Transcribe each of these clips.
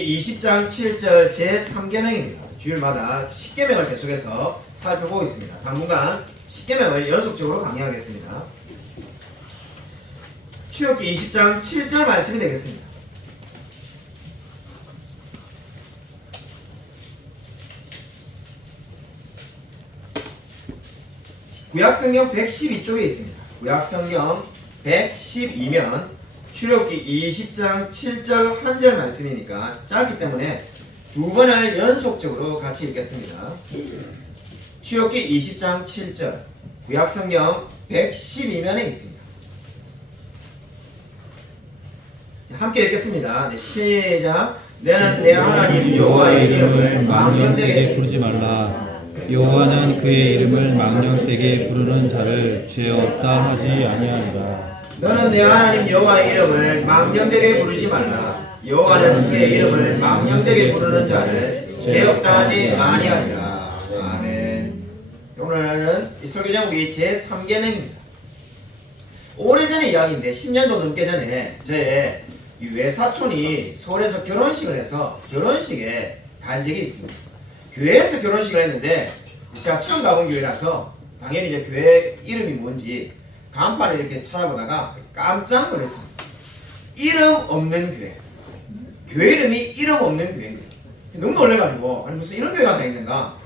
20장 7절 제3계명입니다. 주일마다 10계명을 계속해서 살펴보고 있습니다. 당분간 10계명을 연속적으로 강의하겠습니다. 출애굽기 20장 7절 말씀이 되겠습니다. 구약성경 112쪽에 있습니다. 구약성경 112면 출애굽기 20장 7절 한 절 말씀이니까 짧기 때문에 두 번을 연속적으로 같이 읽겠습니다. 출애굽기 20장 7절 구약성경 112면에 있습니다. 함께 읽겠습니다. 네, 시작. 너는 내 하나님 여호와의 이름을 망령되게 부르지 말라. 여호와는 그의 이름을 망령되게 부르는 자를 죄 없다 하지 아니하리라. 너는 내 하나님 여호와의 이름을 망령되게 부르지 말라. 여호와는 그의 이름을 망령되게 부르는 자를 죄 없다 하지 아니하리라. 아멘. 오늘은 이 설교 제목이 제3계명입니다. 오래전의 이야기인데 10년도 넘게 전에 제 외사촌이 서울에서 결혼식을 해서 결혼식에 간 적이 있습니다. 교회에서 결혼식을 했는데 제가 처음 가본 교회라서 당연히 이제 교회 이름이 뭔지 간판을 이렇게 찾아보다가 깜짝 놀랐습니다. 이름 없는 교회. 교회 이름이 이름 없는 교회입니다. 너무 놀래가지고 아니 무슨 이런 교회가 다 있는가?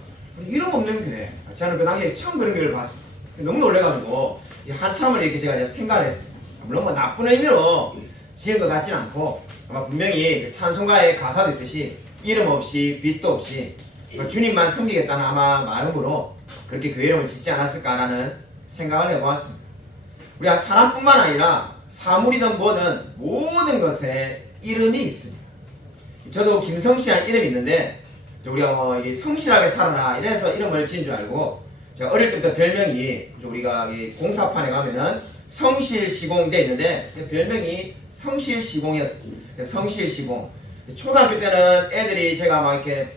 이름 없는 교회. 저는 그 당시에 처음 그런 교회를 봤습니다. 너무 놀래가지고 한참을 이렇게 제가 생각을 했습니다. 물론 뭐 나쁜 의미로 지은 것 같지는 않고 아마 분명히 찬송가의 가사도 있듯이 이름 없이 빛도 없이 주님만 섬기겠다는 아마 마음으로 그렇게 교회 이름을 짓지 않았을까라는 생각을 해보았습니다. 우리가 사람뿐만 아니라 사물이든 뭐든 모든 것에 이름이 있습니다. 저도 김성씨라는 이름이 있는데 우리가 이 성실하게 살아라 이래서 이름을 지은 줄 알고 제가 어릴 때부터 별명이 우리가 이 공사판에 가면은 성실시공 돼 있는데 별명이 성실시공이었습니다. 성실시공. 초등학교 때는 애들이 제가 막 이렇게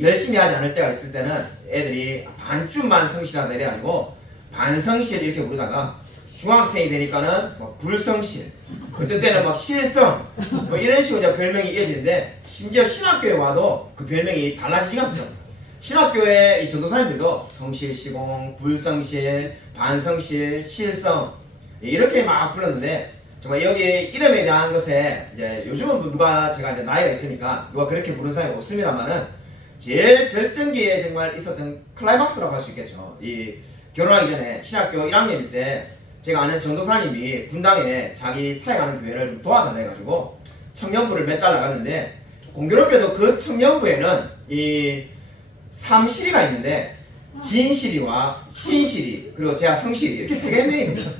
열심히 하지 않을 때가 있을 때는 애들이 반쯤만 성실하다 이래가지고 반성실 이렇게 부르다가 중학생이 되니까는 뭐 불성실, 어떤 때는 막 실성, 뭐 이런 식으로 이제 별명이 이어지는데 심지어 신학교에 와도 그 별명이 달라지지가 않더라고요. 신학교에 이 전도사님들도 성실, 시공, 불성실, 반성실, 실성 이렇게 막 불렀는데 정말 여기 이름에 대한 것에 이제 요즘은 누가 제가 이제 나이가 있으니까 누가 그렇게 부르는 사람이 없습니다만은 제일 절정기에 정말 있었던 클라이막스라고 할 수 있겠죠. 이 결혼하기 전에 신학교 1학년일 때 제가 아는 전도사님이 분당에 자기 사역하는 교회를 좀 도와달라 해가지고 청년부를 몇 달 나갔는데 공교롭게도 그 청년부에는 이 삼실이가 있는데 진실이와 신실이 그리고 제가 성실이 이렇게 세 명입니다.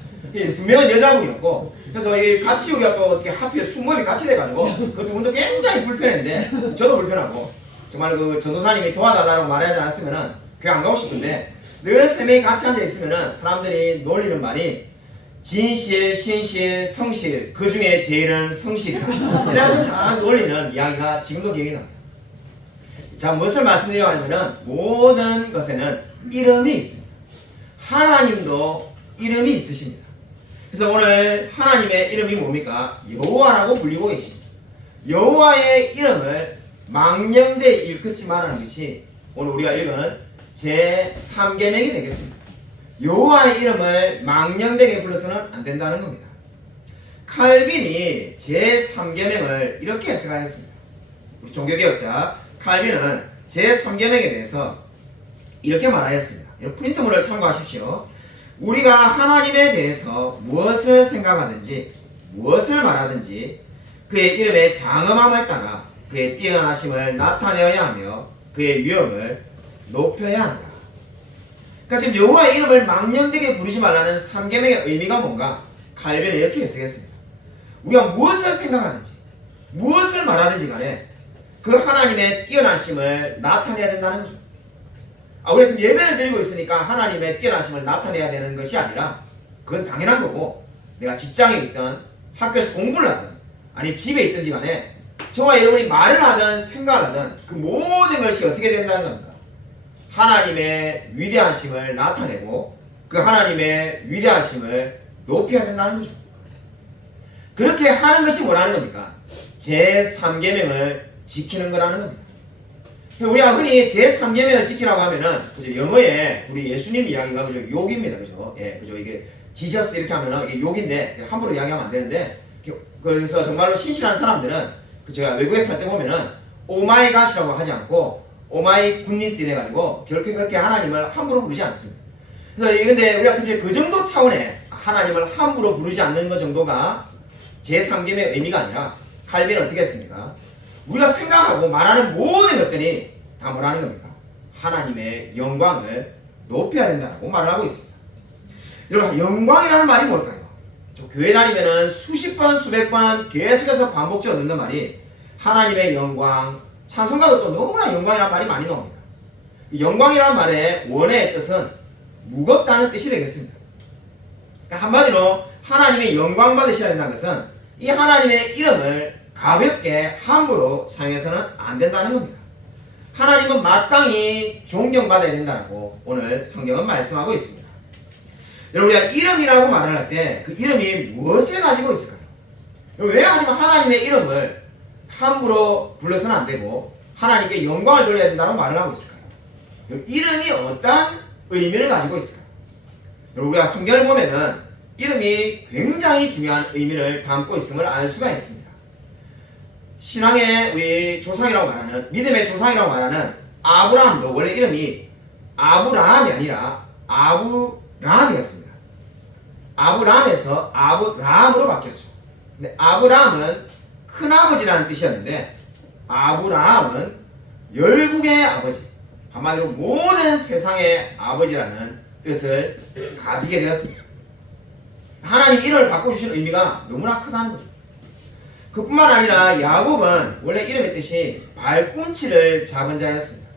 두 명은 여자분이었고 그래서 같이 우리가 또 어떻게 하필 숙모임이 같이 돼가지고 그 두 분도 굉장히 불편했는데 저도 불편하고 정말 그 전도사님이 도와달라고 말하지 않았으면은 교회 안 가고 싶은데 늘 세 명이 같이 앉아 있으면은 사람들이 놀리는 말이 진실, 신실, 성실 그 중에 제일은 성실이다. 이래가지고 다 놀리는 이야기가 지금도 기억이 납니다. 자, 무엇을 말씀드리려고 하냐면은 모든 것에는 이름이 있습니다. 하나님도 이름이 있으십니다. 그래서 오늘 하나님의 이름이 뭡니까? 여호와라고 불리고 계십니다. 여호와의 이름을 망령되이 일컫지 말라는 것이 오늘 우리가 읽은 제3계명이 되겠습니다. 여호와의 이름을 망령되게 불러서는 안 된다는 겁니다. 칼빈이 제3계명을 이렇게 해석하였습니다. 우리 종교개혁자 칼빈은 제3계명에 대해서 이렇게 말하였습니다. 프린트물을 참고하십시오. 우리가 하나님에 대해서 무엇을 생각하든지 무엇을 말하든지 그의 이름의 장엄함을 따라 그의 뛰어나심을 나타내어야 하며 그의 위엄을 높여야 한다. 그러니까 지금 여호와의 이름을 망령되게 부르지 말라는 3계명의 의미가 뭔가 칼빈은 이렇게 해석했습니다. 우리가 무엇을 생각하든지 무엇을 말하든지 간에 그 하나님의 뛰어나심을 나타내야 된다는 거죠. 우리가 지금 예배를 드리고 있으니까 하나님의 뛰어나심을 나타내야 되는 것이 아니라 그건 당연한 거고 내가 직장에 있든 학교에서 공부를 하든 아니 집에 있든지 간에 저와 여러분이 말을 하든 생각을 하든 그 모든 것이 어떻게 된다는 겁니까? 하나님의 위대하심을 나타내고 그 하나님의 위대하심을 높여야 된다는 거죠. 그렇게 하는 것이 뭐라는 겁니까? 제3계명을 지키는 거라는 겁니다. 우리가 흔히 제3계명을 지키라고 하면은 그죠? 영어에 우리 예수님 이야기가 그죠? 욕입니다. 그죠? 예, 그죠? 이게 지저스 이렇게 하면은 이게 욕인데 함부로 이야기하면 안 되는데 그래서 정말로 신실한 사람들은 그 제가 외국에 살 때 보면은 오마이 갓이라고 하지 않고 오마이 굿니스 이래가지고 결코 그렇게 하나님을 함부로 부르지 않습니다. 그래서 근데 우리가 그 정도 차원의 하나님을 함부로 부르지 않는 것 정도가 제3계명의 의미가 아니라 칼빈은 어떻게 했습니까? 우리가 생각하고 말하는 모든 것들이 다 뭐라는 겁니까? 하나님의 영광을 높여야 된다고 말을 하고 있습니다. 여러분, 영광이라는 말이 뭘까요? 저 교회 다니면은 수십 번, 수백 번 계속해서 반복적으로 듣는 말이 하나님의 영광, 찬송가도 또 너무나 영광이라는 말이 많이 나옵니다. 이 영광이라는 말의 원어의 뜻은 무겁다는 뜻이 되겠습니다. 그러니까 한마디로 하나님의 영광 받으셔야 된다는 것은 이 하나님의 이름을 가볍게 함부로 사용해서는 안 된다는 겁니다. 하나님은 마땅히 존경받아야 된다고 오늘 성경은 말씀하고 있습니다. 여러분, 우리가 이름이라고 말을 할 때 그 이름이 무엇을 가지고 있을까요? 왜 하지만 하나님의 이름을 함부로 불러서는 안 되고 하나님께 영광을 돌려야 된다고 말을 하고 있을까요? 이름이 어떤 의미를 가지고 있을까요? 여러분, 우리가 성경을 보면은 이름이 굉장히 중요한 의미를 담고 있음을 알 수가 있습니다. 신앙의 우리 조상이라고 말하는, 믿음의 조상이라고 말하는 아브라함도 원래 이름이 아브라함이 아니라 아브람이었습니다. 아브람에서 아브라함으로 바뀌었죠. 근데 아브라함은 큰아버지라는 뜻이었는데 아브라함은 열국의 아버지, 한마디로 모든 세상의 아버지라는 뜻을 가지게 되었습니다. 하나님 이름을 바꿔주신 의미가 너무나 크다는 거죠. 그뿐만 아니라 야곱은 원래 이름의 뜻이 발꿈치를 잡은 자였습니다.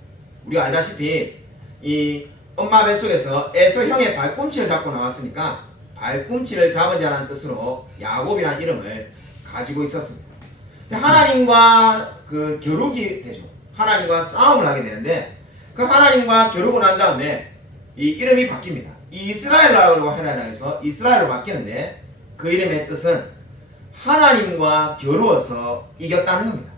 우리가 알다시피 이 엄마 뱃속에서 에서 형의 발꿈치를 잡고 나왔으니까 발꿈치를 잡은 자라는 뜻으로 야곱이라는 이름을 가지고 있었습니다. 하나님과 그 겨루기 되죠. 하나님과 싸움을 하게 되는데 그 하나님과 겨루고 난 다음에 이 이름이 바뀝니다. 이스라엘라고 해서 이스라엘로 바뀌는데 그 이름의 뜻은 하나님과 겨루어서 이겼다는 겁니다.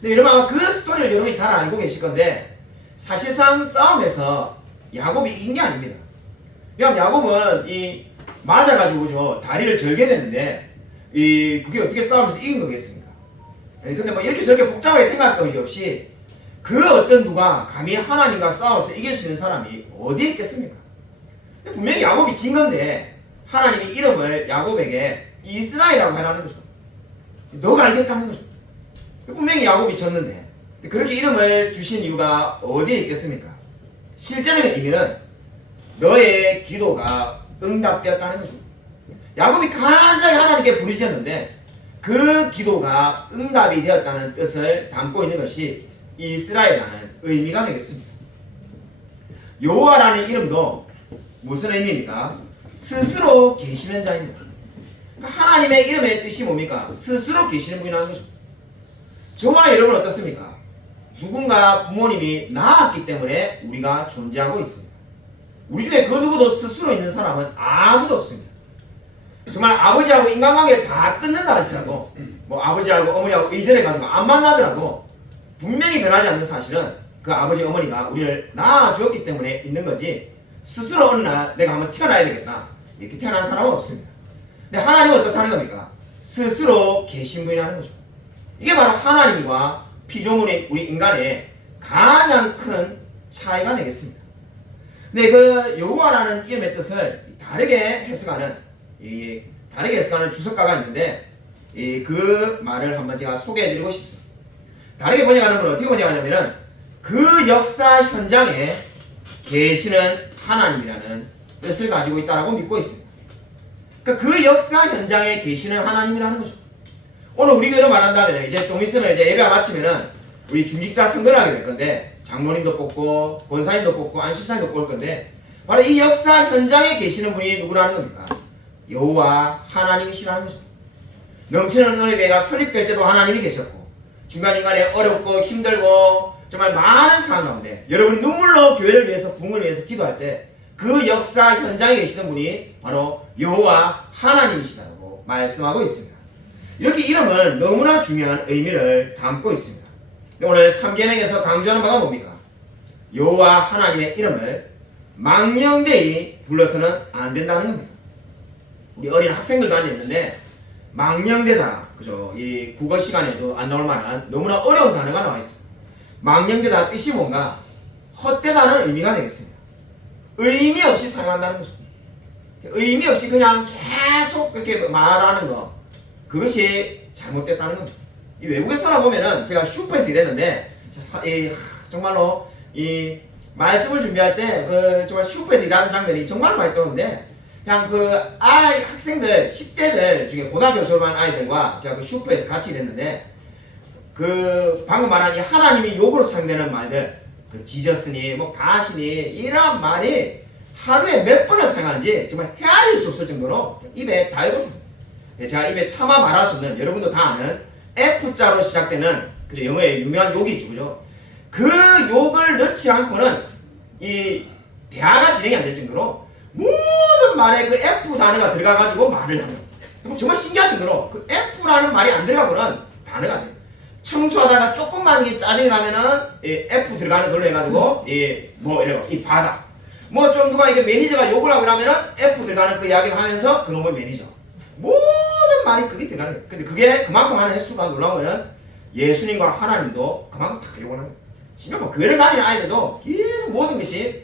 근데 여러분 아마 그 스토리를 여러분이 잘 알고 계실 건데 사실상 싸움에서 야곱이 이긴 게 아닙니다. 왜냐하면 야곱은 이 맞아가지고 그죠 다리를 절게 되는데 그게 어떻게 싸우면서 이긴 거겠습니까? 근데 뭐 이렇게 저렇게 복잡하게 생각할 것 없이 그 어떤 누가 감히 하나님과 싸워서 이길 수 있는 사람이 어디에 있겠습니까? 분명히 야곱이 진 건데 하나님이 이름을 야곱에게 이스라엘이라고 해라는 거죠. 너가 알겠다는 거죠. 분명히 야곱이 졌는데 그렇게 이름을 주신 이유가 어디에 있겠습니까? 실제적인 의미는 너의 기도가 응답되었다는 거죠. 야곱이 간절히 하나님께 부르짖었는데 그 기도가 응답이 되었다는 뜻을 담고 있는 것이 이스라엘이라는 의미가 되겠습니다. 여호와라는 이름도 무슨 의미입니까? 스스로 계시는 자입니다. 하나님의 이름의 뜻이 뭡니까? 스스로 계시는 분이라는 거죠. 저와 여러분 어떻습니까? 누군가 부모님이 낳았기 때문에 우리가 존재하고 있습니다. 우리 중에 그 누구도 스스로 있는 사람은 아무도 없습니다. 정말 아버지하고 인간관계를 다 끊는다 할지라도 뭐 아버지하고 어머니하고 이전해가지고 안 만나더라도 분명히 변하지 않는 사실은 그 아버지 어머니가 우리를 낳아주었기 때문에 있는 거지 스스로 어느 날 내가 한번 태어나야 되겠다 이렇게 태어난 사람은 없습니다. 근데 하나님은 어떻다는 겁니까? 스스로 계신 분이라는 거죠. 이게 바로 하나님과 피조물인 우리 인간의 가장 큰 차이가 되겠습니다. 근데 그 여호와라는 이름의 뜻을 다르게 해석하는 주석가가 있는데 그 말을 한번 제가 소개해드리고 싶습니다. 다르게 번역하는 건 어떻게 번역하냐면은 그 역사 현장에 계시는 하나님이라는 뜻을 가지고 있다고 믿고 있습니다. 그러니까 그 역사 현장에 계시는 하나님이라는 거죠. 오늘 우리 교회로 말한다면 이제 좀 있으면 이제 예배가 마치면은 우리 중직자 선거를 하게 될 건데 장로님도 뽑고 권사님도 뽑고 안수사님도 뽑을 건데 바로 이 역사 현장에 계시는 분이 누구라는 겁니까? 여호와 하나님이시라는 거죠. 넘치는 은혜가 설립될 때도 하나님이 계셨고 중간중간에 어렵고 힘들고 정말 많은 상황 가운데 여러분이 눈물로 교회를 위해서 부흥을 위해서 기도할 때 그 역사 현장에 계시던 분이 바로 여호와 하나님이시라고 말씀하고 있습니다. 이렇게 이름은 너무나 중요한 의미를 담고 있습니다. 오늘 3계명에서 강조하는 바가 뭡니까? 여호와 하나님의 이름을 망령되이 불러서는 안 된다는 겁니다. 우리 어린 학생들도 앉아있는데 망령되다, 그죠? 이 국어 시간에도 안 나올 만한 너무나 어려운 단어가 나와 있습니다. 망령되다 뜻이 뭔가 헛되다는 의미가 되겠습니다. 의미 없이 사용한다는 거죠. 의미 없이 그냥 계속 그렇게 말하는 거, 그것이 잘못됐다는 겁니다. 이 외국에 살아보면은 제가 슈퍼에서 일했는데 정말로 이 말씀을 준비할 때 그 정말 슈퍼에서 일하는 장면이 정말 많이 떠오르는데, 그냥 그 학생들 10대들 중에 고등학교 졸업한 아이들과 제가 그 슈퍼에서 같이 일했는데, 그 방금 말한 이 하나님이 욕으로 사용되는 말들, 그 지저스니 뭐 가시니 이런 말이 하루에 몇 번을 사용하는지 정말 헤아릴 수 없을 정도로 입에 달고 제가 입에 차마 말할 수 없는, 여러분도 다 아는 F자로 시작되는 그 영어의 유명한 욕이 있죠, 그죠? 그 욕을 넣지 않고는 이 대화가 진행이 안 될 정도로 모든 말에 그 F 단어가 들어가가지고 말을 하는, 정말 신기한 정도로 그 F라는 말이 안 들어가고는 단어가 안 돼요. 청소하다가 조금만 이게 짜증이 나면은 F 들어가는 걸로 해가지고 뭐 이래요, 이 바다. 뭐 좀 누가 이게 매니저가 욕을 하고 그러면은 F 들어가는 그 이야기를 하면서 그놈의 매니저. 모든 말이 그게 들어가는 거예요. 근데 그게 그만큼 하는 횟수가 놀라우면은 예수님과 하나님도 그만큼 다 욕을 하는 거예요. 지금 뭐 교회를 다니는 아이들도 계속 모든 것이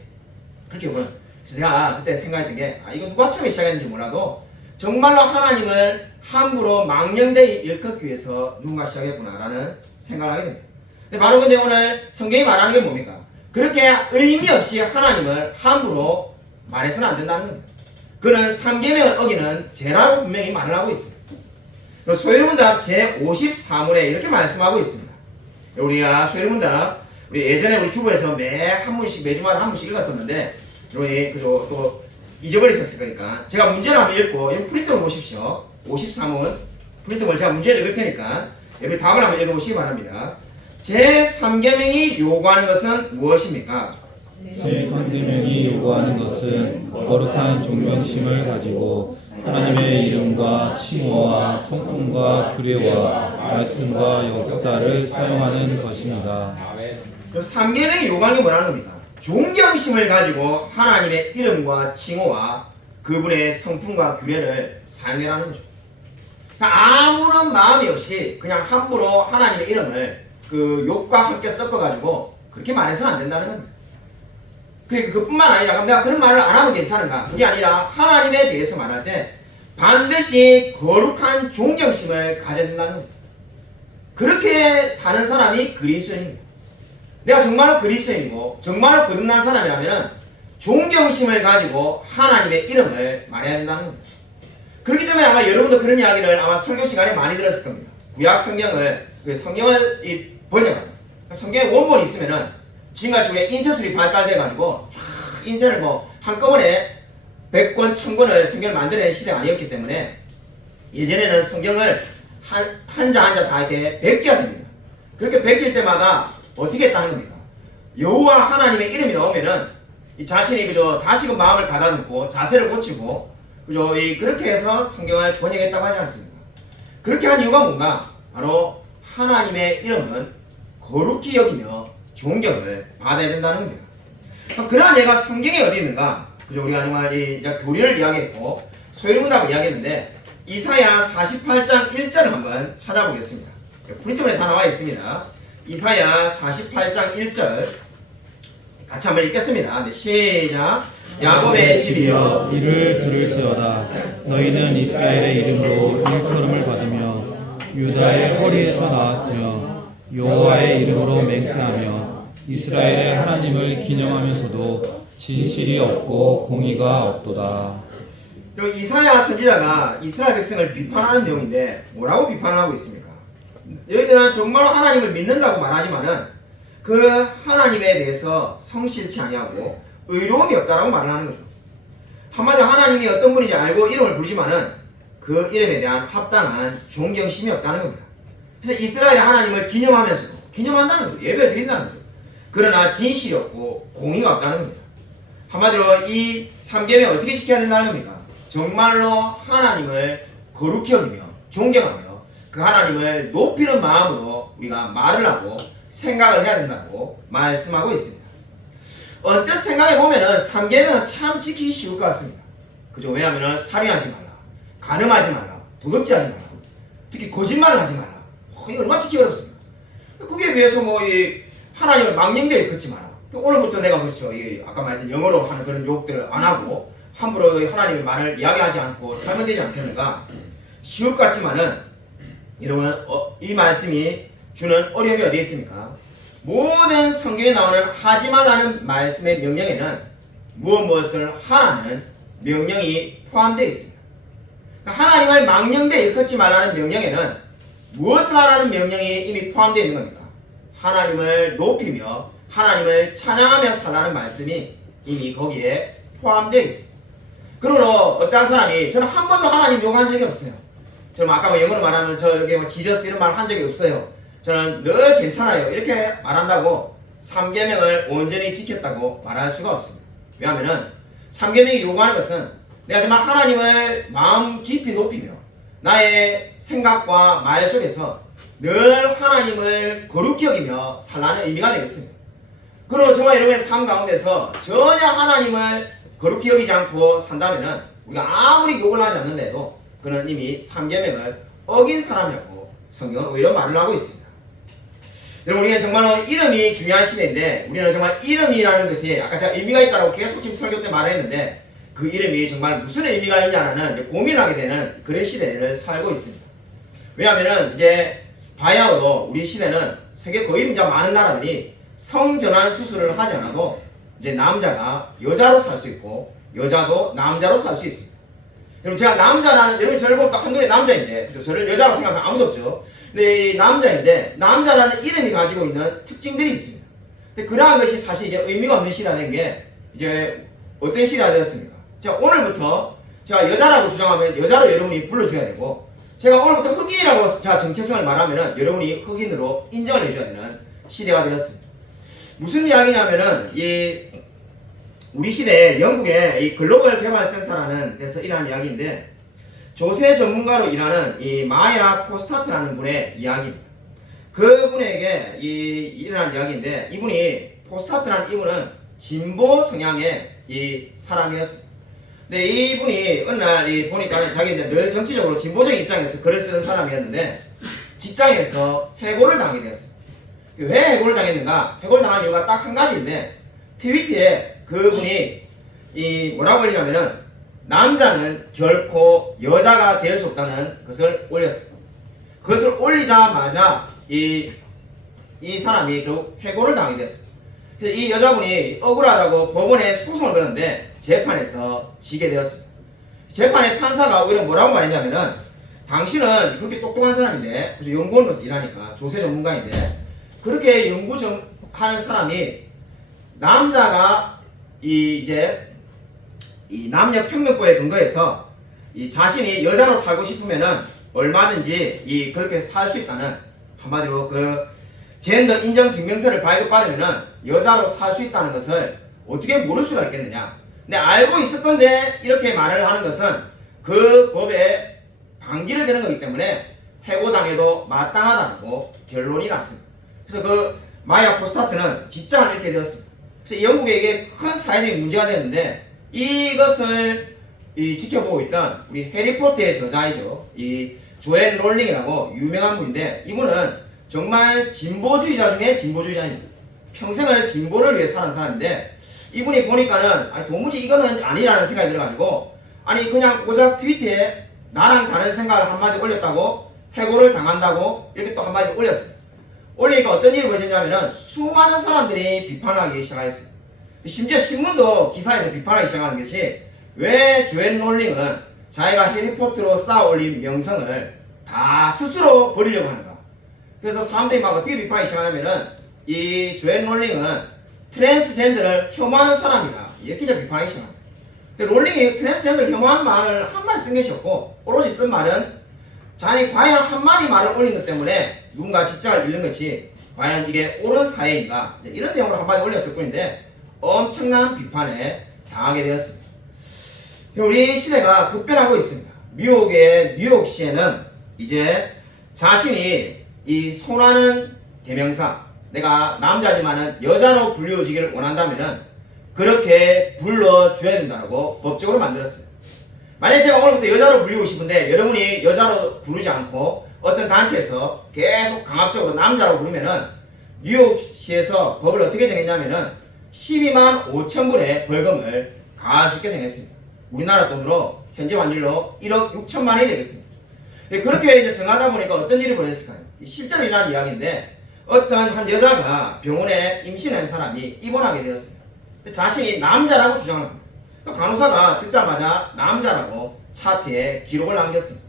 그렇게 욕을 해요. 그래서 내가 그때 생각했던 게, 이거 누가 처음에 시작했는지 몰라도 정말로 하나님을 함부로 망령되이 일컫기 위해서 누군가 시작했구나라는 생각을 하게 됩니다. 근데 바로 근데 오늘 성경이 말하는 게 뭡니까? 그렇게 의미 없이 하나님을 함부로 말해서는 안 된다는 겁니다. 그는 3계명을 어기는 죄라고 분명히 말을 하고 있습니다. 소요문답 제54문에 이렇게 말씀하고 있습니다. 우리가 소요문답, 우리 예전에 우리 주부에서 매주마다 한 번씩 읽었었는데, 우리 그죠, 또 잊어버리셨을 거니까 제가 문제를 한번 읽고 여기 프린트를 보십시오. 53문 프린트를 제가 문제를 읽을 테니까 여러분 답을 한번 읽어보시기 바랍니다. 제3계명이 요구하는 것은 무엇입니까? 제3계명이 요구하는 것은 거룩한 존경심을 가지고 하나님의 이름과 칭호와 성품과 규례와 말씀과 역사를 사용하는 것입니다. 그럼 3계명이 요구하는 게 뭐라는 겁니까? 존경심을 가지고 하나님의 이름과 칭호와 그분의 성품과 규례를 사용하라는 거죠. 아무런 마음이 없이 그냥 함부로 하나님의 이름을 그 욕과 함께 섞어가지고 그렇게 말해서는 안 된다는 겁니다. 그뿐만 아니라, 그럼 내가 그런 말을 안 하면 괜찮은가? 그게 아니라 하나님에 대해서 말할 때 반드시 거룩한 존경심을 가져야 된다는 겁니다. 그렇게 사는 사람이 그리스도인입니다. 내가 정말로 그리스도인이고 정말로 거듭난 사람이라면 존경심을 가지고 하나님의 이름을 말해야 된다는 겁니다. 그렇기 때문에 아마 여러분도 그런 이야기를 아마 설교 시간에 많이 들었을 겁니다. 구약 성경을 번역하는, 성경에 원본이 있으면은 지금같이 우리가 인쇄술이 발달돼가지고 쫙 인쇄를 뭐 한꺼번에 100권, 1000권을 성경을 만들어낸 시대가 아니었기 때문에 예전에는 성경을 한자 한자 다 이렇게 베껴야 됩니다. 그렇게 베낄 때마다 어떻게 했다는 겁니까? 여호와 하나님의 이름이 나오면은 이 자신이 그저 다시금 마음을 가다듬고 자세를 고치고 그저 그렇게 해서 성경을 번역했다고 하지 않습니까? 그렇게 한 이유가 뭔가? 바로 하나님의 이름은 거룩히 여기며 존경을 받아야 된다는 겁니다. 그러한 예가 성경에 어디 있는가? 그죠? 우리가 정말 교리를 이야기했고 소요문답을 이야기했는데 이사야 48장 1절을 한번 찾아보겠습니다. 프린트본에 다 나와 있습니다. 이사야 48장 1절 같이 한번 읽겠습니다. 네, 시작. 야곱의 집이여 이를 들을지어다. 너희는 이스라엘의 이름으로 일컬음을 받으며 유다의 허리에서 나왔으며 여호와의 이름으로 맹세하며 이스라엘의 하나님을 기념하면서도 진실이 없고 공의가 없도다. 그리고 이사야 선지자가 이스라엘 백성을 비판하는 내용인데 뭐라고 비판을 하고 있습니까? 너희들은 정말로 하나님을 믿는다고 말하지만은 그 하나님에 대해서 성실치 아니하고 의로움이 없다라고 말을 하는 거죠. 한마디로 하나님이 어떤 분인지 알고 이름을 부르지만은 그 이름에 대한 합당한 존경심이 없다는 겁니다. 그래서 이스라엘의 하나님을 기념하면서도 기념한다는 거죠. 예배를 드린다는 거죠. 그러나 진실이 없고 공의가 없다는 겁니다. 한마디로 이 3계명 어떻게 지켜야 된다는 겁니까? 정말로 하나님을 거룩히 여기며 존경하며 그 하나님을 높이는 마음으로 우리가 말을 하고 생각을 해야 된다고 말씀하고 있습니다. 언뜻 생각해 보면은 3계명은 참 지키기 쉬울 것 같습니다. 그죠? 왜냐하면 살인하지 말라, 간음하지 말라, 도둑질하지 말라, 특히 거짓말을 하지 말라. 이거 얼마나 지키기 어렵습니다. 그게 비해서 이 하나님을 망령되게 걷지 마라. 오늘부터 내가 그렇죠. 아까 말했던 영어로 하는 그런 욕들을 안 하고 함부로 하나님의 말을 이야기하지 않고 살면 되지 않겠는가? 쉬울 것 같지만은 여러분 이 말씀이 주는 어려움이 어디에 있습니까? 모든 성경에 나오는 하지 말라는 말씀의 명령에는 무엇을 하라는 명령이 포함되어 있습니다. 그러니까 하나님을 망령되게 걷지 말라는 명령에는 무엇을 하라는 명령이 이미 포함되어 있는 겁니까? 하나님을 높이며 하나님을 찬양하며 살라는 말씀이 이미 거기에 포함되어 있습니다. 그러므로 어떤 사람이 저는 한 번도 하나님 욕한 적이 없어요. 저는 아까 영어로 말하면 저 여기 지저스 이런 말 한 적이 없어요. 저는 늘 괜찮아요. 이렇게 말한다고 3계명을 온전히 지켰다고 말할 수가 없습니다. 왜냐하면 3계명이 요구하는 것은 내가 정말 하나님을 마음 깊이 높이며 나의 생각과 말 속에서 늘 하나님을 거룩히 여기며 살라는 의미가 되겠습니다. 그러므로 저와 여러분의 삶 가운데서 전혀 하나님을 거룩히 여기지 않고 산다면 우리가 아무리 욕을 하지 않는데도 그는 이미 3계명을 어긴 사람이라고 성경은 오히려 말을 하고 있습니다. 여러분, 우리는 정말 이름이 중요한 시대인데 우리는 정말 이름이라는 것이 아까 제가 의미가 있다고 계속 지금 설교 때 말했는데 그 이름이 정말 무슨 의미가 있냐는 고민을 하게 되는 그런 시대를 살고 있습니다. 왜냐하면 이제 바야흐로 우리 시대는 세계 거의 많은 나라들이 성전환 수술을 하지 않아도 이제 남자가 여자로 살 수 있고 여자도 남자로 살 수 있습니다. 여러분, 제가 남자라는, 여러분 저를 보면 딱 한눈에 남자인데 저를 여자로 생각하는 사람 아무도 없죠. 근데 이 남자인데 남자라는 이름이 가지고 있는 특징들이 있습니다. 근데 그러한 것이 사실 이제 의미가 없는 시대가 된 게 이제 어떤 시대가 되었습니까? 제가 오늘부터 제가 여자라고 주장하면 여자로 여러분이 불러줘야 되고 제가 오늘부터 흑인이라고 제가 정체성을 말하면은 여러분이 흑인으로 인정을 해줘야 되는 시대가 되었습니다. 무슨 이야기냐면은 우리 시대에 영국의 이 글로벌 개발센터라는 데서 일하는 이야기인데 조세 전문가로 일하는 이 마야 포스타트라는 분의 이야기입니다. 그분에게 일어난 이야기인데 이분이 포스타트라는 이분은 진보 성향의 이 사람이었습니다. 근데 이분이 어느 날 보니까 자기는 늘 정치적으로 진보적인 입장에서 글을 쓰는 사람이었는데 직장에서 해고를 당하게 되었습니다. 왜 해고를 당했는가? 해고를 당한 이유가 딱 한 가지인데 트위터에 그분이 뭐라고 했냐면은 남자는 결코 여자가 될 수 없다는 것을 올렸습니다. 그것을 올리자마자 이 사람이 결국 해고를 당하게 됐습니다. 그래서 이 여자분이 억울하다고 법원에 소송을 거는데 재판에서 지게 되었습니다. 재판의 판사가 오히려 뭐라고 말했냐면은 당신은 그렇게 똑똑한 사람인데 연구원으로서 일하니까 조세 전문가인데 그렇게 연구하는 사람이 남자가 이제 남녀 평등법에 근거해서 자신이 여자로 살고 싶으면은 얼마든지 그렇게 살 수 있다는 한마디로 그 젠더 인정 증명서를 발급받으면은 여자로 살 수 있다는 것을 어떻게 모를 수가 있겠느냐? 근데 알고 있을 건데 이렇게 말을 하는 것은 그 법에 반기를 드는 거기 때문에 해고당해도 마땅하다고 결론이 났습니다. 그래서 그 마야 포스타트는 직장을 잃게 되었습니다. 그래서 영국에 이게 큰 사회적인 문제가 되었는데 이것을 지켜보고 있던 우리 해리포터의 저자이죠. 이 조앤 롤링이라고 유명한 분인데 이분은 정말 진보주의자 중에 진보주의자입니다. 평생을 진보를 위해 사는 사람인데 이분이 보니까는 도무지 이거는 아니라는 생각이 들어가지고 그냥 고작 트위터에 나랑 다른 생각을 한마디 올렸다고 해고를 당한다고 이렇게 또 한마디 올렸습니다. 올리니까 어떤 일이 벌어졌냐면은 수많은 사람들이 비판하기 시작했습니다. 심지어 신문도 기사에서 비판하기 시작하는 것이 왜 조앤 롤링은 자기가 해리포터로 쌓아 올린 명성을 다 스스로 버리려고 하는가. 그래서 사람들이 막 어떻게 비판하기 시작하냐면은 이 조앤 롤링은 트랜스젠더를 혐오하는 사람이다. 이렇게 비판하기 시작합니다. 근데 롤링이 트랜스젠더를 혐오하는 말을 한마디 쓴 것이 없고 오로지 쓴 말은 자기 과연 한마디 말을 올린 것 때문에 누군가 직장을 잃는 것이 과연 이게 옳은 사회인가 이런 내용으로 한마디 올렸을 뿐인데 엄청난 비판에 당하게 되었습니다. 우리 시대가 급변하고 있습니다. 미국의 뉴욕시에는 이제 자신이 이 손하는 대명사 내가 남자지만은 여자로 불리워지기를 원한다면은 그렇게 불러줘야 된다고 법적으로 만들었어요. 만약에 제가 오늘부터 여자로 불리고 싶은데 여러분이 여자로 부르지 않고 어떤 단체에서 계속 강압적으로 남자로 부르면은 뉴욕시에서 법을 어떻게 정했냐면은 12만 5천 불의 벌금을 가할 수 있게 정했습니다. 우리나라 돈으로 현재 환율로 1억 6천만 원이 되겠습니다. 그렇게 이제 정하다 보니까 어떤 일이 벌어졌을까요? 실제로 일어난 이야기인데 어떤 한 여자가 병원에 임신한 사람이 입원하게 되었어요. 자신이 남자라고 주장을 합니다. 간호사가 듣자마자 남자라고 차트에 기록을 남겼습니다.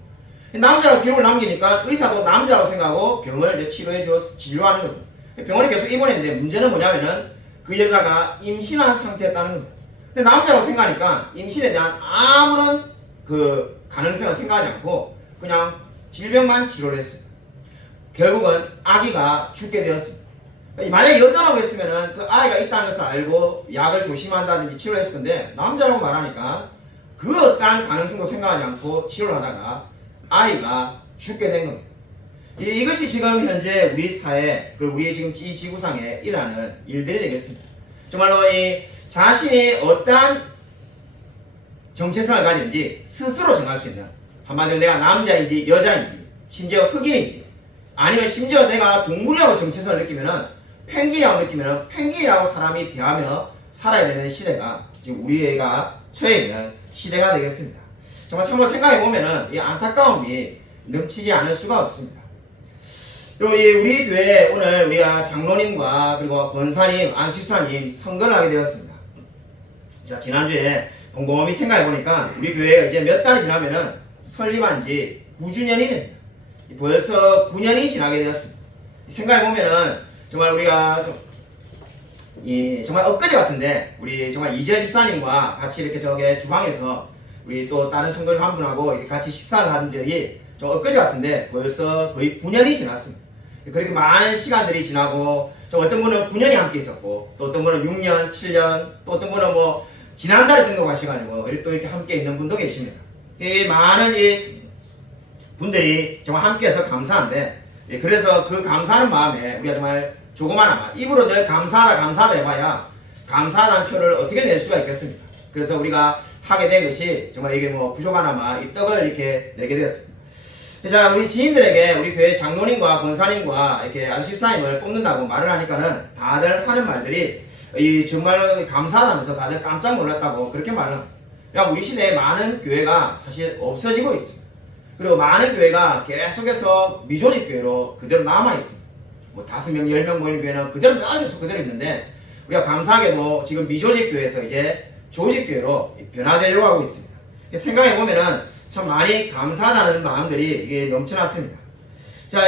남자라고 기록을 남기니까 의사도 남자라고 생각하고 병을 치료해 주어서 진료하는 거죠. 병원에 계속 입원했는데 문제는 뭐냐면은 그 여자가 임신한 상태였다는 겁니다. 근데 남자라고 생각하니까 임신에 대한 아무런 그 가능성을 생각하지 않고 그냥 질병만 치료를 했습니다. 결국은 아기가 죽게 되었습니다. 만약에 여자라고 했으면은 그 아이가 있다는 것을 알고 약을 조심한다든지 치료를 했을 건데 남자라고 말하니까 그 어떠한 가능성도 생각하지 않고 치료를 하다가 아이가 죽게 된 겁니다. 이것이 지금 현재 우리 사회 그리고 우리 지금 이 지구상에 일어나는 일들이 되겠습니다. 정말로 이 자신이 어떠한 정체성을 가지는지 스스로 정할 수 있는, 한마디로 내가 남자인지 여자인지 심지어 흑인인지 아니면 심지어 내가 동물이라고 정체성을 느끼면은 펭귄이라고 느끼면은 펭귄이라고 사람이 대하며 살아야 되는 시대가 지금 우리가 처해 있는 시대가 되겠습니다. 정말 참으로 생각해 보면은 이 안타까움이 넘치지 않을 수가 없습니다. 그리고 우리 교회에 오늘 우리가 장로님과 그리고 권사님, 안수집사님 선거를 하게 되었습니다. 자, 지난주에 곰곰이 생각해 보니까 우리 교회가 이제 몇 달이 지나면은 설립한 지 9주년이 됩니다. 벌써 9년이 지나게 되었습니다. 생각해 보면은 정말 우리가 정말 엊그제 같은데 우리 정말 이재 집사님과 같이 이렇게 저게 주방에서 우리 또 다른 성도님 한 분하고 이렇게 같이 식사를 한 적이 좀 엊그제 같은데 벌써 거의 9년이 지났습니다. 그렇게 많은 시간들이 지나고 좀 어떤 분은 9년이 함께 있었고 또 어떤 분은 6년, 7년 또 어떤 분은 뭐 지난달에 등록하셔가지고 또 이렇게 함께 있는 분도 계십니다. 이 많은 이 분들이 정말 함께해서 감사한데 그래서 그 감사하는 마음에 우리가 정말 조그마나마 입으로 늘 감사하다 해봐야 감사하다는 표를 어떻게 낼 수가 있겠습니까? 그래서 우리가 하게 된 것이 정말 이게 뭐 부족하나마 이 떡을 이렇게 내게 되었습니다. 자, 우리 지인들에게 우리 교회 장로님과 권사님과 이렇게 안수집사님을 뽑는다고 말을 하니까는 다들 하는 말들이 정말로 감사하다면서 다들 깜짝 놀랐다고 그렇게 말을 합니다. 우리 시대에 많은 교회가 사실 없어지고 있습니다. 그리고 많은 교회가 계속해서 미조직 교회로 그대로 남아 있습니다. 뭐 5명, 10명 모이는 교회는 그대로 계속 그대로 있는데 우리가 감사하게도 지금 미조직 교회에서 이제 조직 교회로 변화되려고 하고 있습니다. 생각해 보면은 참 많이 감사하다는 마음들이 이게 넘쳐났습니다. 자,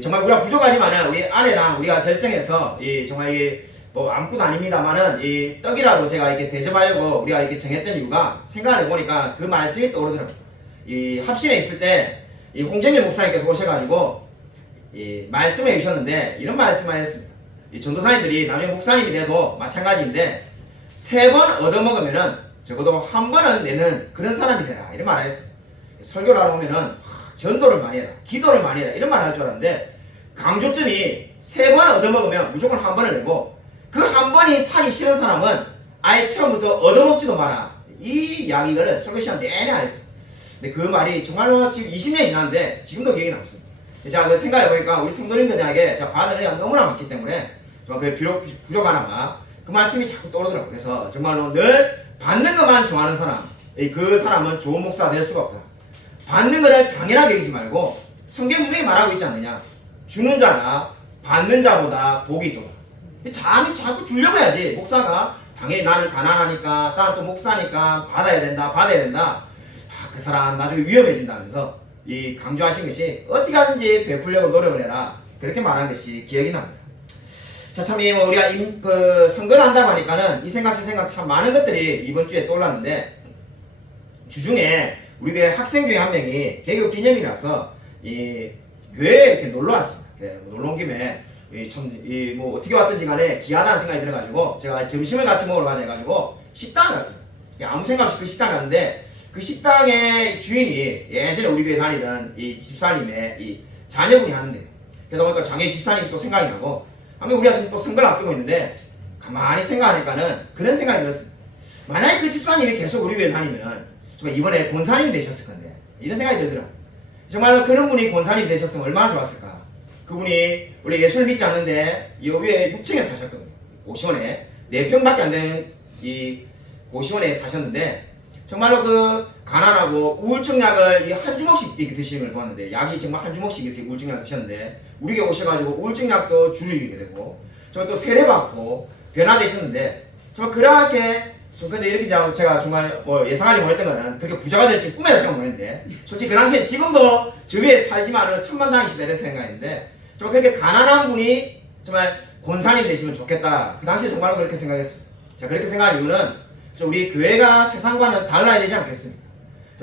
정말 우리가 부족하지만은 우리 아내랑 우리가 결정해서 정말 뭐 아무것도 아닙니다만은 이 떡이라도 제가 이렇게 대접하려고 우리가 이렇게 정했던 이유가 생각을 해보니까 그 말씀이 떠오르더라고요. 이 합신에 있을 때 이 홍정일 목사님께서 오셔가지고 이 말씀을 해주셨는데 이런 말씀을 하셨습니다. 이 전도사님들이 나중에 목사님이 돼도 마찬가지인데 3번 얻어먹으면은 적어도 한 번은 내는 그런 사람이 되라 이런 말을 했습니다. 설교를 하러 오면은 전도를 많이 해라, 기도를 많이 해라 이런 말을 할 줄 알았는데 강조점이 3번 얻어먹으면 무조건 한 번을 내고 그 한 번이 사기 싫은 사람은 아예 처음부터 얻어먹지도 마라 이 이야기를 설교 시간 내내 안 했습니다. 근데 그 말이 정말로 지금 20년이 지났는데 지금도 기억이 남습니다. 제가 그 생각해보니까 우리 성도님들에게 제가 받은 은혜가 너무나 많기 때문에 정말 그 비록 부족하나마 그 말씀이 자꾸 떠오르더라고요. 그래서 정말로 늘 받는 것만 좋아하는 사람, 그 사람은 좋은 목사가 될 수가 없다. 받는 것을 당연하게 여기지 말고 성경 분명히 말하고 있지 않느냐. 주는 자가 받는 자보다 복이 있도다. 자꾸 주려고 해야지. 목사가 당연히 나는 가난하니까 나는 또 목사니까 받아야 된다. 그 사람 나중에 위험해진다면서 이 강조하신 것이 어떻게 하든지 베풀려고 노력을 해라. 그렇게 말한 것이 기억이 납니다. 자, 참, 우리가 선거를 한다고 하니까는 이 생각, 저 생각 참 많은 것들이 이번 주에 떠올랐는데, 주중에 우리 교회 학생 중에 한 명이 개교 기념이라서 이 교회에 이렇게 놀러 왔습니다. 놀러 온 김에 뭐 어떻게 왔든지 간에 귀하다는 생각이 들어가지고 제가 점심을 같이 먹으러 가자 해가지고 식당을 갔습니다. 아무 생각 없이 그 식당 갔는데 그 식당의 주인이 예전에 우리 교회 다니던 이 집사님의 이 자녀분이 하는데 그러다 보니까 장애 집사님이 또 생각이 나고, 우리가 지금 또 선거를 앞두고 있는데 가만히 생각하니까는 그런 생각이 들었습니다. 만약에 그 집사님이 계속 우리 교회 다니면 정말 이번에 권사님 되셨을 건데, 이런 생각이 들더라고요. 정말 그런 분이 권사님 되셨으면 얼마나 좋았을까. 그분이 원래 예수를 믿지 않는데 여기에 6층에 사셨거든요. 고시원에 4평밖에 안 되는 이 고시원에 사셨는데, 정말로 그 가난하고 우울증 약을 이 한 주먹씩 이렇게 드시는 걸 보았는데, 약이 정말 한 주먹씩 이렇게 우울증 약 드셨는데, 우리 교회 오셔가지고 우울증 약도 줄이게 되고, 정말 또 세례받고 변화되셨는데, 정말 그렇게 근데 이렇게 제가 정말 뭐 예상하지 못했던 거는 그렇게 부자가 될지 꿈에도 생각 못했는데, 솔직히 그 당시에 지금도 저 위에 살지만은 천만다행시다 이런 생각인데, 정말 그렇게 가난한 분이 정말 권사님이 되시면 좋겠다. 그 당시에 정말 그렇게 생각했습니다. 자, 그렇게 생각한 이유는 우리 교회가 세상과는 달라야 되지 않겠습니까?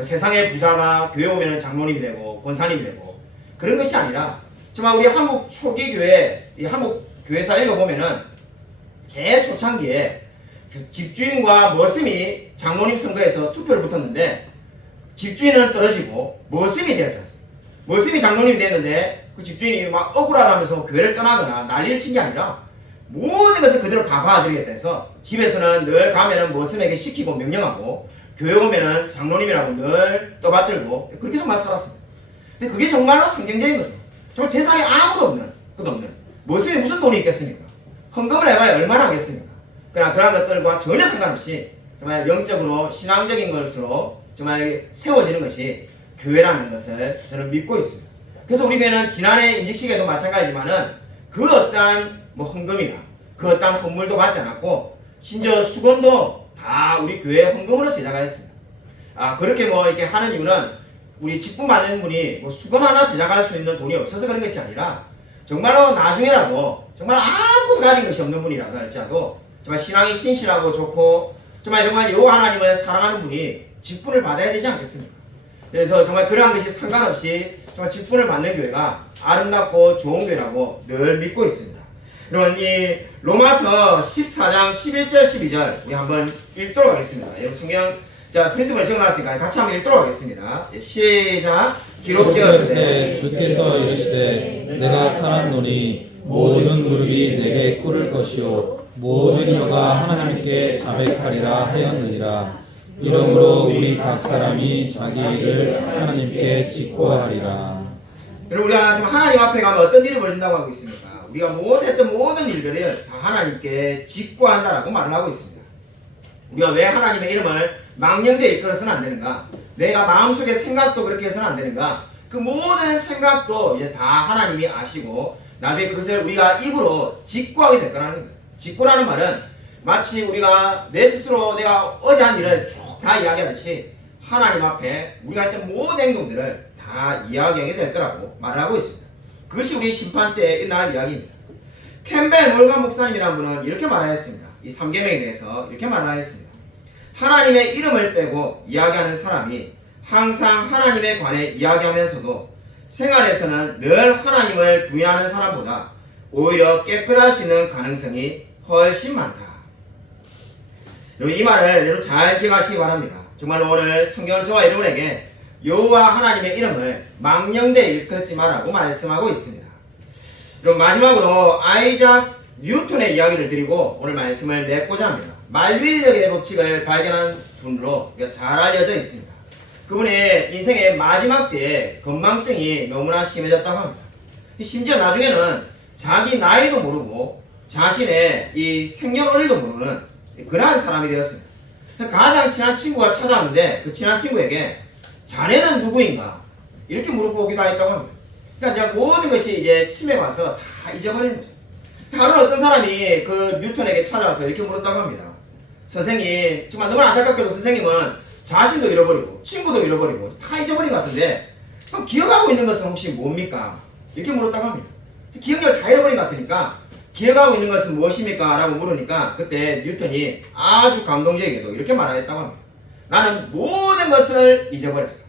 세상의 부자가 교회 오면은 장로님이 되고 권사님이 되고 그런 것이 아니라, 정말 우리 한국 초기 교회, 이 한국 교회사 읽어보면은 제일 초창기에 집주인과 머슴이 장로님 선거에서 투표를 붙었는데, 집주인은 떨어지고 머슴이 되었지 않습니까? 머슴이 장로님이 됐는데 그 집주인이 막 억울하다면서 교회를 떠나거나 난리를 친 게 아니라 모든 것을 그대로 다 봐드리겠다 해서, 집에서는 늘 가면은 머슴에게 시키고 명령하고, 교회 오면은 장로님이라고 늘 떠받들고, 그렇게 정말 살았습니다. 근데 그게 정말로 성경적인 거죠. 정말 재산이 아무도 없는, 끝 없는 머슴이 무슨 돈이 있겠습니까? 헌금을 해봐야 얼마나 하겠습니까? 그러나 그런 것들과 전혀 상관없이 정말 영적으로 신앙적인 것으로 정말 세워지는 것이 교회라는 것을 저는 믿고 있습니다. 그래서 우리 교회는 지난해 임직식에도 마찬가지지만은 그 어떠한 뭐 헌금이나 그 어떠한 헌물도 받지 않았고, 심지어 수건도 다 우리 교회 헌금으로 제작을 했습니다. 그렇게 뭐 이렇게 하는 이유는 우리 직분 받는 분이 뭐 수건 하나 제작할 수 있는 돈이 없어서 그런 것이 아니라, 정말로 나중에라도 정말 아무것도 가진 것이 없는 분이라도 할지라도 정말 신앙이 신실하고 좋고 정말 여호와 하나님을 사랑하는 분이 직분을 받아야 되지 않겠습니까? 그래서 정말 그러한 것이 상관없이 정말 직분을 받는 교회가 아름답고 좋은 교회라고 늘 믿고 있습니다. 여러분, 이 로마서 14장 11절 12절 우리 한번 읽도록 하겠습니다. 여러분 성경 프린트본에 적어놨으니까 같이 한번 읽도록 하겠습니다. 시작. 기록되었으되 주께서 이르시되 내가 살았노니 모든 무릎이 내게 꿇을 것이요 모든 혀가 하나님께 자백하리라 하였느니라. 이러므로 우리 각 사람이 자기 일을 하나님께 직고하리라. 여러분, 우리가 지금 하나님 앞에 가면 어떤 일이 벌어진다고 하고 있습니까? 우리가 했던 모든 일들을 다 하나님께 직고한다라고 말을 하고 있습니다. 우리가 왜 하나님의 이름을 망령되이 일컬어서는 안 되는가? 내가 마음속에 생각도 그렇게 해서는 안 되는가? 그 모든 생각도 이제 다 하나님이 아시고 나중에 그것을 우리가 입으로 직고하게 될 거라는 겁니다. 직고라는 말은 마치 우리가 내 스스로 내가 어제 한 일을 쭉 다 이야기하듯이 하나님 앞에 우리가 했던 모든 행동들을 다 이야기하게 될 거라고 말을 하고 있습니다. 그것이 우리 심판 때에 일어날 이야기입니다. 캠벨 몰간 목사님이라는 분은 이렇게 말하였습니다. 이 3계명에 대해서 이렇게 말하였습니다. 하나님의 이름을 빼고 이야기하는 사람이 항상 하나님에 관해 이야기하면서도 생활에서는 늘 하나님을 부인하는 사람보다 오히려 깨끗할 수 있는 가능성이 훨씬 많다. 여러분, 이 말을 여러분 잘 기억하시기 바랍니다. 정말로 오늘 성경은 저와 여러분에게 여호와 하나님의 이름을 망령되이 일컬지 말라고 말씀하고 있습니다. 여러분, 마지막으로 아이작 뉴턴의 이야기를 드리고 오늘 말씀을 맺고자 합니다. 만류인력의 법칙을 발견한 분으로 잘 알려져 있습니다. 그분의 인생의 마지막 때에 건망증이 너무나 심해졌다고 합니다. 심지어 나중에는 자기 나이도 모르고 자신의 이 생년월일도 모르는 그러한 사람이 되었습니다. 가장 친한 친구가 찾아왔는데 그 친한 친구에게 자네는 누구인가? 이렇게 물어보기도 했다고 합니다. 그러니까 이제 모든 것이 이제 치매 와서 다 잊어버리는 거죠. 하루는 어떤 사람이 그 뉴턴에게 찾아와서 이렇게 물었다고 합니다. 선생님, 정말 너무 안타깝게도 선생님은 자신도 잃어버리고 친구도 잃어버리고 다 잊어버린 것 같은데 그럼 기억하고 있는 것은 혹시 뭡니까? 이렇게 물었다고 합니다. 기억력을 다 잃어버린 것 같으니까 기억하고 있는 것은 무엇입니까? 라고 물으니까 그때 뉴턴이 아주 감동적이게도 이렇게 말하였다고 합니다. 나는 모든 것을 잊어버렸어.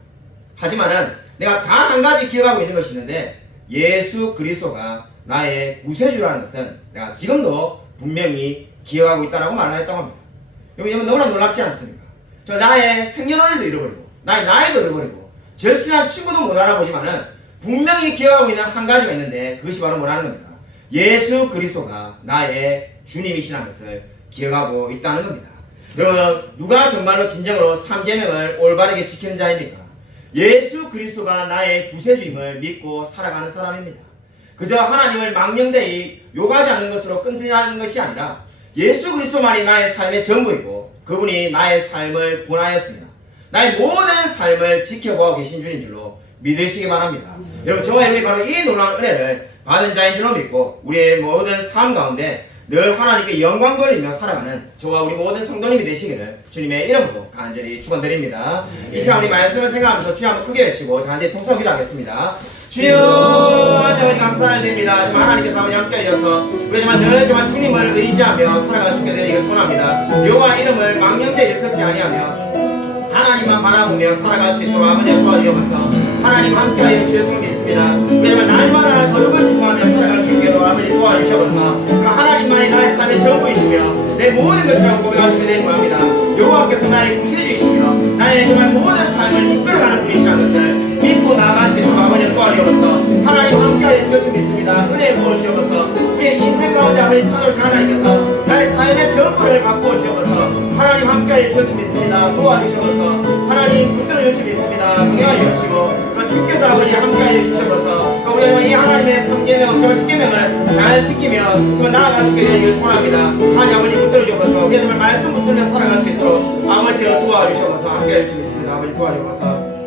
하지만은 내가 단 한 가지 기억하고 있는 것이 있는데 예수 그리스도가 나의 구세주라는 것은 내가 지금도 분명히 기억하고 있다라고 말하였다고 합니다. 여러분, 너무나 놀랍지 않습니까? 저 나의 생년월일도 잃어버리고 나의 나이도 잃어버리고 절친한 친구도 못 알아보지만은 분명히 기억하고 있는 한 가지가 있는데 그것이 바로 뭐라는 겁니까? 예수 그리스도가 나의 주님이시라는 것을 기억하고 있다는 겁니다. 여러분, 누가 정말로 진정으로 3계명을 올바르게 지키는 자입니까? 예수 그리스도가 나의 구세주임을 믿고 살아가는 사람입니다. 그저 하나님을 망령되이 욕하지 않는 것으로 끊지는 것이 아니라 예수 그리스도만이 나의 삶의 전부이고 그분이 나의 삶을 구원하였습니다. 나의 모든 삶을 지켜보고 계신 주인 줄로 믿으시기 바랍니다. 여러분, 저와 여러분이 바로 이 놀라운 은혜를 받은 자인 줄로 믿고 우리의 모든 삶 가운데 늘 하나님께 영광 돌리며 살아가는 저와 우리 모든 성도님이 되시기를 주님의 이름으로 간절히 축원드립니다. 이 시간 우리 말씀을 생각하면서 주여 한번 크게 외치고 간절히 통성 기도하겠습니다. 주여, 아버지 감사드립니다. 정말 하나님께서 아버지 함께 하셔서 우리 정말 늘 정말 주님을 의지하며 살아갈 수 있게 되기를 소원합니다. 여호와 이름을 망령되이 일컫지 아니하며 하나님만 바라보며 살아갈 수 있도록 아버지 도와주옵소서. 하나님 함께하여 주의 종 믿습니다. 우리 정말 날마다 거룩을 추구하며 살아갈 수 있도록 아버지 도와주옵소서. 그 하나님만이 나의 삶의 전부이시며 내 모든 것이라고 고백할 수 있게 되는 겁니다. 여호와께서 나의 구세주이시며 나의 정말 모든 삶을 이끌어가는 분이시라는 것을 믿고 나아갈 수 있도록 아버지 도와주옵소서. 하나님 함께하여 주의 종 믿습니다. 은혜 부어주옵소서. 우리의 인생 가운데 아버지 찾아오신 하나님께서 나의 삶의 전부를 바꾸어 주옵소서. 하나님 함께하여 주의 종 믿습니다. 도와주옵소서. 하나님 붙들어 줄 믿습니다. 동행하여 주시고 주께서 아버지 함께하여 주셔서 우리가 이 하나님의 3계명, 10계명을 잘 지키며 정말 나아갈 수 있게 되기를 소원합니다. 하나님 아버지 붙들어 주옵소서. 우리가 정말 말씀 붙들며 살아갈 수 있도록 아버지여 도와주셔서 함께하여 주시겠습니다. 아버지 도와주옵소서.